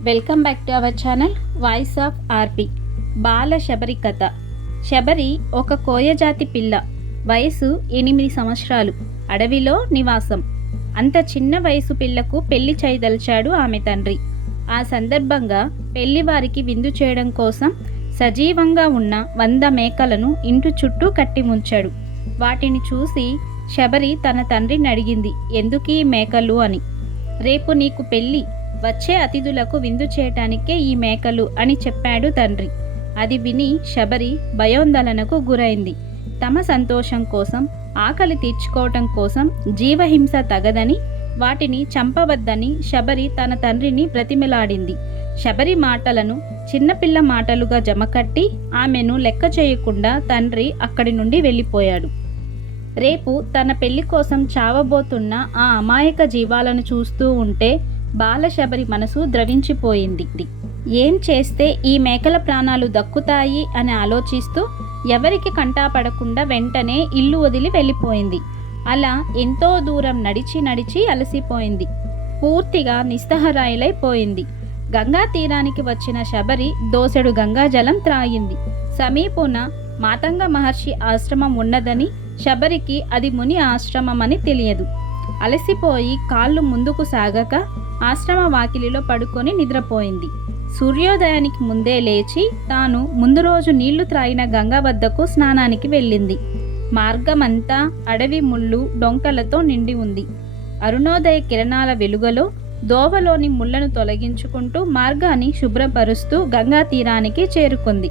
Welcome back to our channel voice of RP. Bala Sabari కథ. శబరి ఒక కోయజాతి పిల్ల. వయసు ఎనిమిది సంవత్సరాలు. అడవిలో నివాసం. అంత చిన్న వయసు పిల్లకు పెళ్ళి చేయదలిచాడు ఆమె తండ్రి. ఆ సందర్భంగా పెళ్ళి వారికి విందు చేయడం కోసం సజీవంగా ఉన్న వంద మేకలను ఇంటి చుట్టూ కట్టి ఉంచాడు వాటిని చూసి శబరి తన తండ్రిని అడిగింది ఎందుకీ మేకలు? అని. రేపు నీకు పెళ్ళి వచ్చే అతిథులకు విందు చేయటానికే ఈ మేకలు అని చెప్పాడు తండ్రి. అది విని శబరి భయోందోళనకు గురైంది. తమ సంతోషం కోసం ఆకలి తీర్చుకోవటం కోసం జీవహింస తగదని వాటిని చంపవద్దని శబరి తన తండ్రిని బ్రతిమిలాడింది. శబరి మాటలను చిన్నపిల్ల మాటలుగా జమకట్టి ఆమెను లెక్క చేయకుండా తండ్రి అక్కడి నుండి వెళ్ళిపోయాడు. రేపు తన పెళ్ళి కోసం చావబోతున్న ఆ అమాయక జీవాలను చూస్తూ ఉంటే బాలశబరి మనసు ద్రవించిపోయింది. ఏం చేస్తే ఈ మేకల ప్రాణాలు దక్కుతాయి అని ఆలోచిస్తూ ఎవరికి కంటాపడకుండా వెంటనే ఇల్లు వదిలి వెళ్ళిపోయింది. అలా ఎంతో దూరం నడిచి నడిచి అలసిపోయింది. పూర్తిగా నిస్తహరాయిలైపోయింది గంగా తీరానికి వచ్చిన శబరి దోసెడు గంగాజలం త్రాగింది. సమీపున మాతంగ మహర్షి ఆశ్రమం ఉన్నదని శబరికి అది ముని ఆశ్రమమని తెలియదు. అలసిపోయి కాళ్ళు ముందుకు సాగక ఆశ్రమ వాకిలిలో పడుకొని నిద్రపోయింది. సూర్యోదయానికి ముందే లేచి తాను ముందు రోజు నీళ్ళు త్రాగిన గంగ వద్దకు స్నానానికి వెళ్ళింది. మార్గమంతా అడవి ముళ్ళు డొంకలతో నిండి ఉంది. అరుణోదయ కిరణాల వెలుగలో దోవలోని ముళ్ళను తొలగించుకుంటూ మార్గాన్ని శుభ్రపరుస్తూ గంగా తీరానికి చేరుకుంది.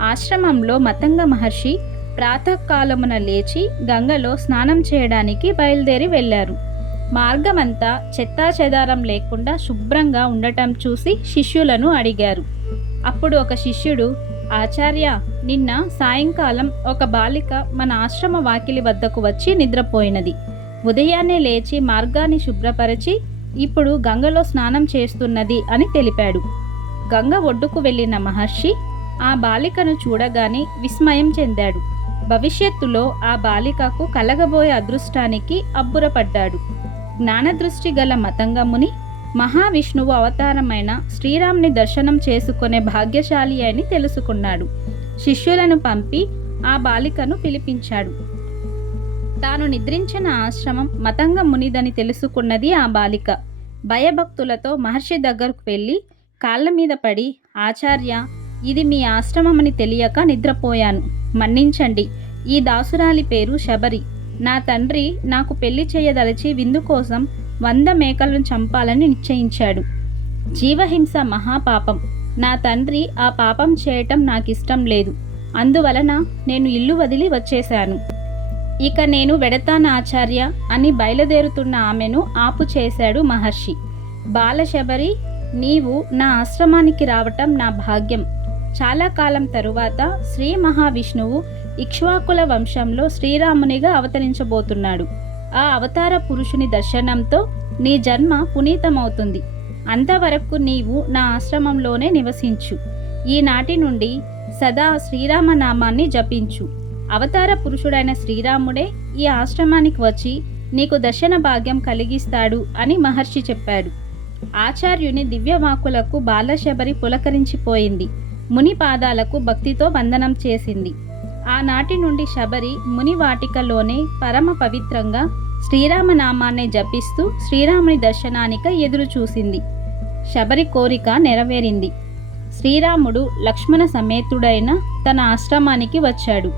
ఆశ్రమంలో మతంగ మహర్షి ప్రాతకాలమున లేచి గంగలో స్నానం చేయడానికి బయలుదేరి వెళ్ళారు. మార్గమంతా చెత్తా చెదారం లేకుండా శుభ్రంగా ఉండటం చూసి శిష్యులను అడిగారు. అప్పుడు ఒక శిష్యుడు ఆచార్య నిన్న సాయంకాలం ఒక బాలిక మన ఆశ్రమ వాకిలి వద్దకు వచ్చి నిద్రపోయినది. ఉదయాన్నే లేచి మార్గాన్ని శుభ్రపరచి ఇప్పుడు గంగలో స్నానం చేస్తున్నది అని తెలిపాడు. గంగ ఒడ్డుకు వెళ్ళిన మహర్షి ఆ బాలికను చూడగానే విస్మయం చెందాడు. భవిష్యత్తులో ఆ బాలికకు కలగబోయే అదృష్టానికి అబ్బురపడ్డాడు. జ్ఞానదృష్టి గల మతంగముని మహావిష్ణువు అవతారమైన శ్రీరామ్ని దర్శనం చేసుకునే భాగ్యశాలి అని తెలుసుకున్నాడు. శిష్యులను పంపి ఆ బాలికను పిలిపించాడు. తాను నిద్రించిన ఆశ్రమం మతంగ మునిదని తెలుసుకున్నది ఆ బాలిక. భయభక్తులతో మహర్షి దగ్గరకు వెళ్ళి కాళ్ళ మీద పడి ఆచార్య ఇది మీ ఆశ్రమమని తెలియక నిద్రపోయాను. మన్నించండి. ఈ దాసురాలి పేరు శబరి. నా తండ్రి నాకు పెళ్ళి చేయదలిచి విందు కోసం వంద మేకలను చంపాలని నిశ్చయించాడు. జీవహింస మహాపాపం. నా తండ్రి ఆ పాపం చేయటం నాకిష్టం లేదు. అందువలన నేను ఇల్లు వదిలి వచ్చేశాను. ఇక నేను వెడతాను ఆచార్య అని బయలుదేరుతున్న ఆమెను ఆపు చేశాడు మహర్షి. బాలశబరి నీవు నా ఆశ్రమానికి రావటం నా భాగ్యం. చాలా కాలం తరువాత శ్రీ మహావిష్ణువు ఇక్ష్వాకుల వంశంలో శ్రీరామునిగా అవతరించబోతున్నాడు. ఆ అవతార పురుషుని దర్శనంతో నీ జన్మ పునీతమవుతుంది. అంతవరకు నీవు నా ఆశ్రమంలోనే నివసించు. ఈనాటి నుండి సదా శ్రీరామనామాన్ని జపించు. అవతార పురుషుడైన శ్రీరాముడే ఈ ఆశ్రమానికి వచ్చి నీకు దర్శన భాగ్యం కలిగిస్తాడు అని మహర్షి చెప్పాడు. ఆచార్యుని దివ్యవాకులకు బాలశబరి పులకరించిపోయింది. ముని పాదాలకు భక్తితో వందనం చేసింది. ఆనాటి నుండి శబరి ముని వాటికలోనే పరమ పవిత్రంగా శ్రీరామనామాన్ని జపిస్తూ శ్రీరాముని దర్శనానిక ఎదురు చూసింది శబరి కోరిక నెరవేరింది. శ్రీరాముడు లక్ష్మణ సమేతుడైన తన ఆశ్రమానికి వచ్చాడు.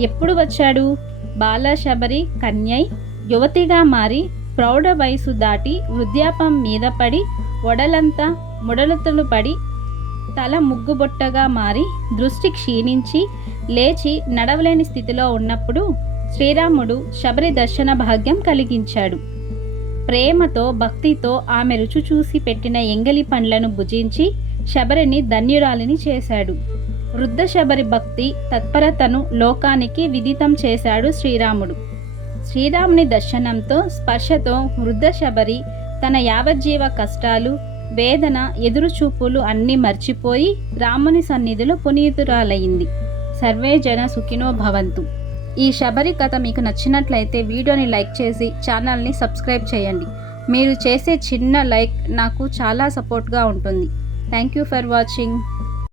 ఎప్పుడు వచ్చాడు? బాల శబరి కన్యై యువతిగా మారి ప్రౌఢ వయసు దాటి వృద్ధాపం మీద పడి ఒడలంతా ముడలతలు పడి తల ముగ్గుబొట్టగా మారి దృష్టి క్షీణించి లేచి నడవలేని స్థితిలో ఉన్నప్పుడు శ్రీరాముడు శబరి దర్శన భాగ్యం కలిగించాడు. ప్రేమతో భక్తితో ఆమె రుచి చూసి పెట్టిన ఎంగలి పండ్లను భుజించి శబరిని ధన్యురాలిని చేశాడు. వృద్ధ శబరి భక్తి తత్పరతను లోకానికి విదితం చేశాడు శ్రీరాముడు. శ్రీరాముని దర్శనంతో స్పర్శతో వృద్ధ శబరి తన యావజ్జీవ కష్టాలు వేదన ఎదురుచూపులు అన్నీ మర్చిపోయి రాముని సన్నిధిలో పునీతురాలయ్యింది. సర్వే జన సుఖినో భవంతు. ఈ శబరి కథ మీకు నచ్చినట్లయితే వీడియోని లైక్ చేసి ఛానల్ని సబ్స్క్రైబ్ చేయండి. మీరు చేసే చిన్న లైక్ నాకు చాలా సపోర్ట్గా ఉంటుంది. Thank you for watching.